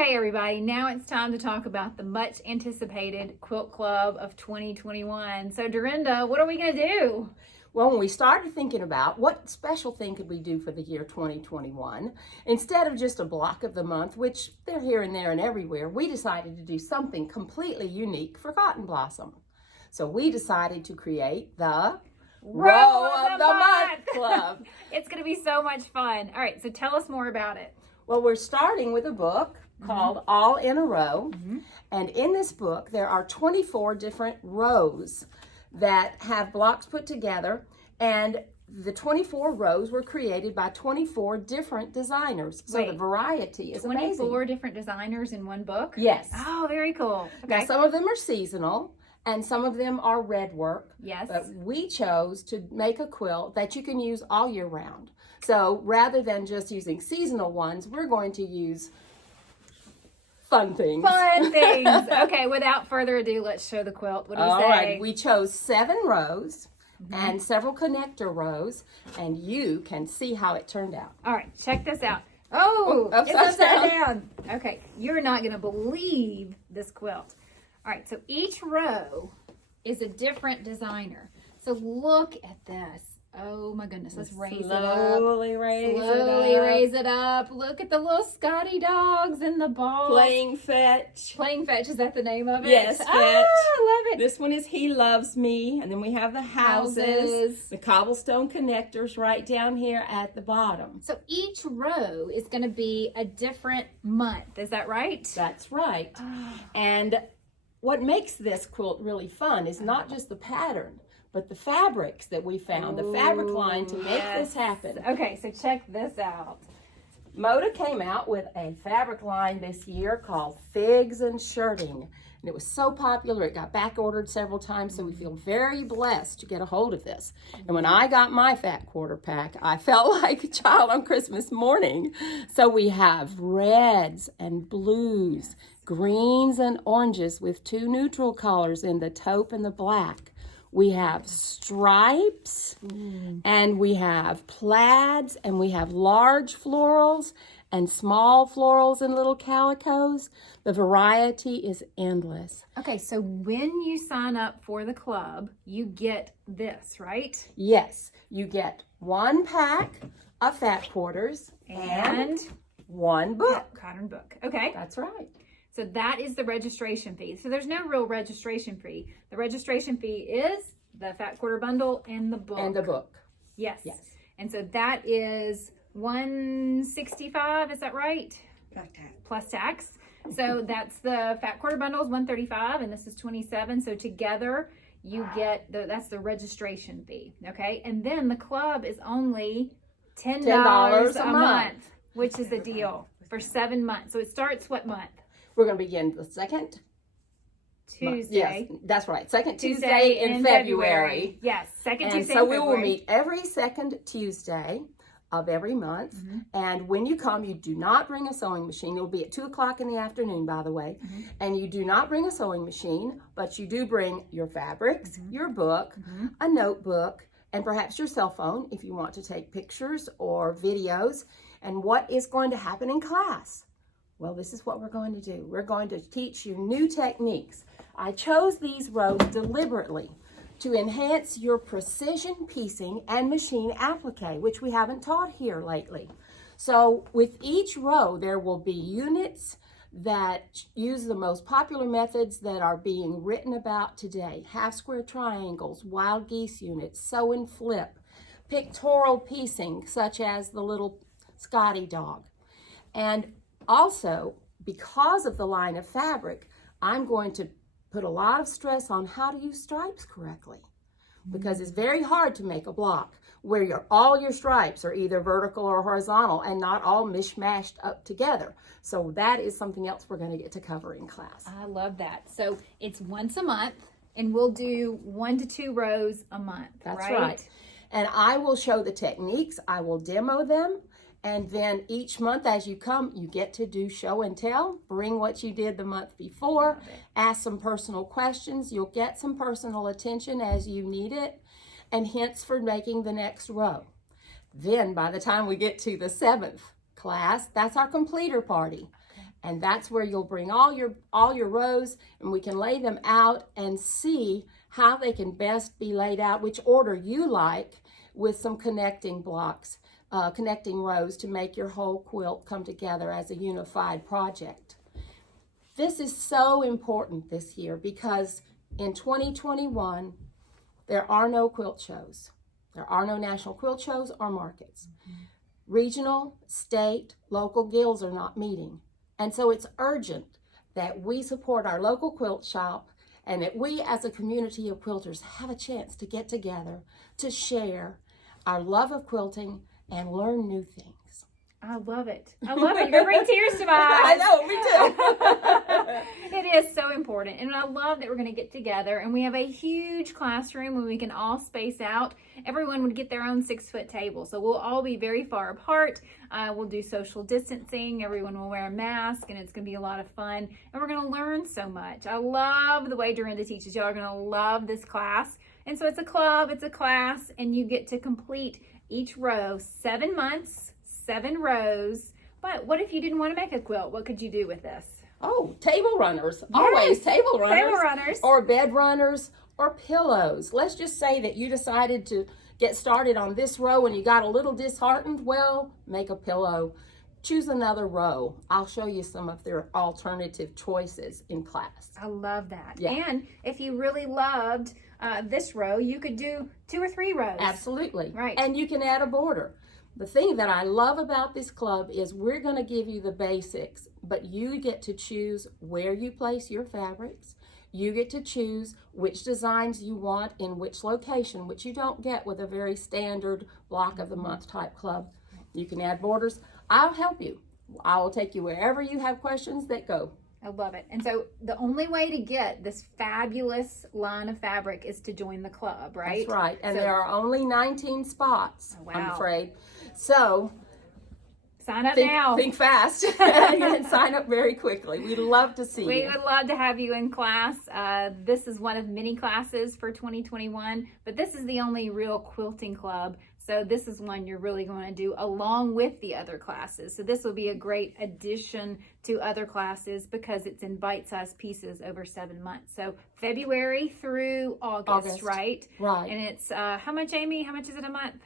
Okay, everybody, now it's time to talk about the much anticipated Quilt Club of 2021. So, Dorinda, what are we going to do? Well, when we started thinking about what special thing could we do for the year 2021, instead of just a block of the month, which they're here and there and everywhere, we decided to do something completely unique for Cotton Blossom. So we decided to create the Row of the Month Club. It's going to be so much fun. All right, so tell us more about it. Well, we're starting with a book called All in a Row. And in this book, there are 24 different rows that have blocks put together. And the 24 rows were created by 24 different designers. So the variety is 24 amazing. different designers in one book? Yes. Oh, very cool. Okay. Now, some of them are seasonal and some of them are red work. Yes. But we chose to make a quilt that you can use all year round. So rather than just using seasonal ones, we're going to use fun things. Fun things. Okay, without further ado, let's show the quilt. What do you say? All right, we chose 7 rows and several connector rows, and you can see how it turned out. All right, check this out. Oh, it's upside down. Okay, you're not going to believe this quilt. All right, so each row is a different designer. So look at this. Oh my goodness, let's raise it up. Slowly raise it up. Look at the little Scotty dogs and the balls. Playing fetch. Playing fetch, is that the name of it? Yes, fetch. I love it. This one is He Loves Me. And then we have the houses. The cobblestone connectors right down here at the bottom. So each row is going to be a different month. Is that right? That's right. And what makes this quilt really fun is not just the pattern, but the fabrics that we found, the fabric line to make this happen. Okay, so check this out. Moda came out with a fabric line this year called Figs and Shirting. And it was so popular, it got back ordered several times, so we feel very blessed to get a hold of this. And when I got my fat quarter pack, I felt like a child on Christmas morning. So we have reds and blues, greens and oranges with 2 neutral colors in the taupe and the black. We have stripes, and we have plaids, and we have large florals and small florals and little calicos. The variety is endless. Okay, so when you sign up for the club, you get this, right? Yes, you get 1 pack of fat quarters and 1 book. Pattern book. Okay. That's right. So that is the registration fee. So there's no real registration fee. The registration fee is the fat quarter bundle and the book. And the book. Yes. Yes. And so that is $165, is that right? Plus tax. So that's the fat quarter bundle is $135 and this is $27. So together you get that's the registration fee. Okay. And then the club is only $10 a month, which is a deal for 7 months. So it starts what month? We're going to begin the second Tuesday. Yes, that's right. Second Tuesday in February. Yes, second Tuesday so in February. we will meet every second Tuesday of every month. And when you come, you do not bring a sewing machine. It will be at 2 o'clock in the afternoon, by the way. And you do not bring a sewing machine, but you do bring your fabrics, your book, a notebook, and perhaps your cell phone if you want to take pictures or videos. And what is going to happen in class? Well, this is what we're going to do. We're going to teach you new techniques. I chose these rows deliberately to enhance your precision piecing and machine applique, which we haven't taught here lately. So with each row, there will be units that use the most popular methods that are being written about today. Half square triangles, wild geese units, sew and flip, pictorial piecing, such as the little Scotty dog. And also, because of the line of fabric, I'm going to put a lot of stress on how to use stripes correctly, because it's very hard to make a block where all your stripes are either vertical or horizontal and not all mishmashed up together. So that is something else we're going to get to cover in class. I love that. So it's once a month, and we'll do 1 to 2 rows a month. That's right. And I will show the techniques. I will demo them. And then each month as you come, you get to do show and tell. Bring what you did the month before. Ask some personal questions. You'll get some personal attention as you need it. And hints for making the next row. Then by the time we get to the 7th class, that's our completer party. And that's where you'll bring all your rows, and we can lay them out and see how they can best be laid out, which order you like, with some connecting blocks, connecting rows to make your whole quilt come together as a unified project. This is so important this year because in 2021, there are no quilt shows. There are no national quilt shows or markets. Regional, state, local guilds are not meeting. And so it's urgent that we support our local quilt shop and that we as a community of quilters have a chance to get together, to share our love of quilting and learn new things. I love it. I love it. You're going to bring tears to my eyes. I know, me too. It is so important. And I love that we're going to get together and we have a huge classroom where we can all space out. Everyone would get their own 6-foot table. So we'll all be very far apart. We'll do social distancing. Everyone will wear a mask and it's going to be a lot of fun. And we're going to learn so much. I love the way Dorinda teaches. Y'all are going to love this class. And so it's a club, it's a class, and you get to complete each row 7 months. 7 rows. But what if you didn't want to make a quilt? What could you do with this? Oh, table runners. Yes. Always table runners. Table runners. Or bed runners or pillows. Let's just say that you decided to get started on this row and you got a little disheartened. Well, make a pillow. Choose another row. I'll show you some of their alternative choices in class. I love that. Yeah. And if you really loved this row, you could do 2 or 3 rows. Absolutely. Right. And you can add a border. The thing that I love about this club is we're going to give you the basics, but you get to choose where you place your fabrics. You get to choose which designs you want in which location, which you don't get with a very standard block of the month type club. You can add borders. I'll help you. I will take you wherever you have questions that go. I love it. And so the only way to get this fabulous line of fabric is to join the club, right? That's right. And so, there are only 19 spots, wow. I'm afraid. So sign up now. Think fast and sign up very quickly. We'd love to see you. We would love to have you in class. This is one of many classes for 2021, but this is the only real quilting club. So this is one you're really going to do along with the other classes. So this will be a great addition to other classes because it's in bite-sized pieces over 7 months. So February through August. Right? Right. And it's, how much, Amy? How much is it a month?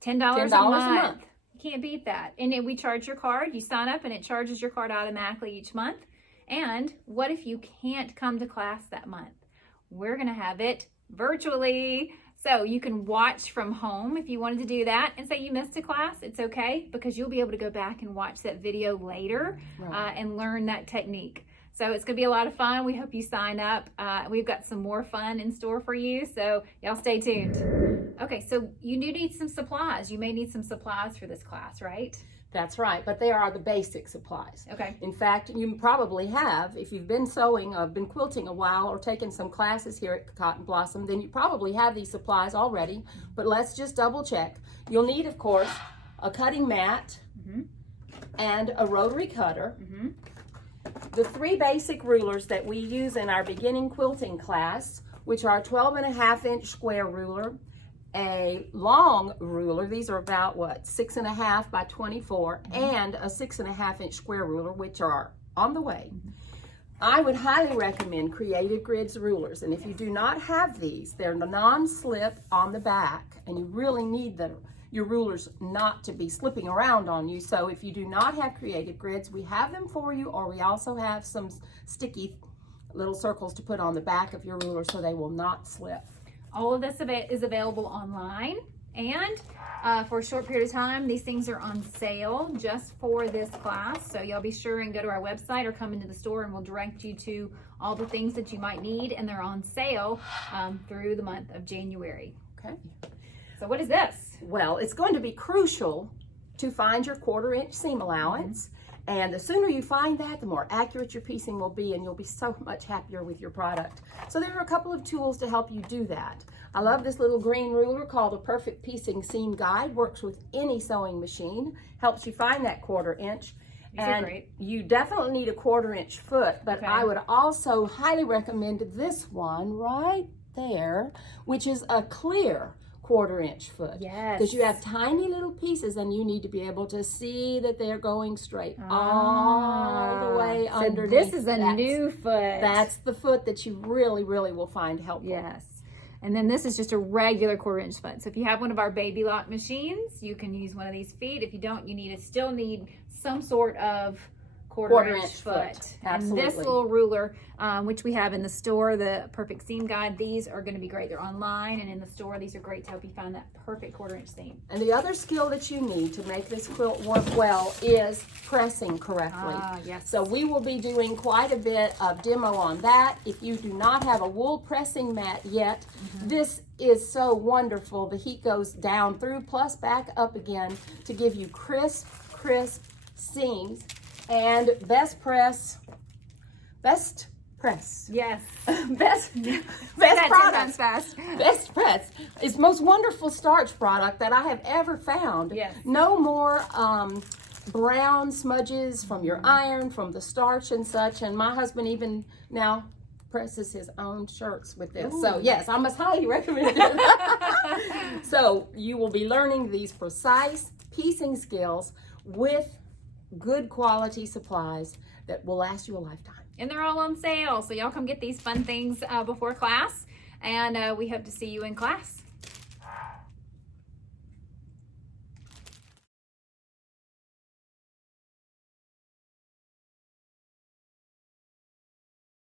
$10 $10 a month. You can't beat that. And then we charge your card. You sign up and it charges your card automatically each month. And what if you can't come to class that month? We're going to have it virtually. So you can watch from home if you wanted to do that and say you missed a class. It's okay because you'll be able to go back and watch that video later and learn that technique. So it's going to be a lot of fun. We hope you sign up. We've got some more fun in store for you. So y'all stay tuned. Okay, so you do need some supplies. You may need some supplies for this class, right? That's right, but they are the basic supplies. Okay. In fact, you probably have, if you've been sewing, been quilting a while, or taken some classes here at Cotton Blossom, then you probably have these supplies already, but let's just double check. You'll need, of course, a cutting mat and a rotary cutter. The 3 basic rulers that we use in our beginning quilting class, which are a 12.5-inch square ruler, a long ruler, these are about 6.5 by 24, and a 6.5-inch square ruler, which are on the way. I would highly recommend Creative Grids rulers, and if you do not have these, they're non-slip on the back, and you really need your rulers not to be slipping around on you. So if you do not have Creative Grids, we have them for you, or we also have some sticky little circles to put on the back of your ruler so they will not slip. All of this is available online, and for a short period of time, these things are on sale just for this class. So y'all be sure and go to our website or come into the store and we'll direct you to all the things that you might need, and they're on sale through the month of January. Okay. So what is this? Well, it's going to be crucial to find your 1/4-inch seam allowance. And the sooner you find that, the more accurate your piecing will be, and you'll be so much happier with your product. So there are a couple of tools to help you do that. I love this little green ruler called the Perfect Piecing Seam Guide. Works with any sewing machine. Helps you find that 1/4-inch. These are great. You definitely need a 1/4-inch foot, but okay. I would also highly recommend this one right there, which is a clear 1/4-inch foot. Yes. Because you have tiny little pieces and you need to be able to see that they're going straight all underneath. this is a new foot. That's the foot that you really, really will find helpful. Yes. And then this is just a regular 1/4-inch foot. So if you have one of our baby lock machines, you can use one of these feet. If you don't, you still need some sort of 1/4-inch foot. Absolutely. And this little ruler, which we have in the store, the Perfect Seam Guide, these are going to be great. They're online and in the store. These are great to help you find that perfect 1/4-inch seam. And the other skill that you need to make this quilt work well is pressing correctly. Yes. So we will be doing quite a bit of demo on that. If you do not have a wool pressing mat yet, this is so wonderful. The heat goes down through plus back up again to give you crisp seams. And best press. Yes. best product. Fast. Best press is the most wonderful starch product that I have ever found. Yes. No more brown smudges from your iron, from the starch and such. And my husband even now presses his own shirts with this. Ooh. So yes, I must highly recommend it. So you will be learning these precise piecing skills with good quality supplies that will last you a lifetime. And they're all on sale. So y'all come get these fun things before class. And we hope to see you in class.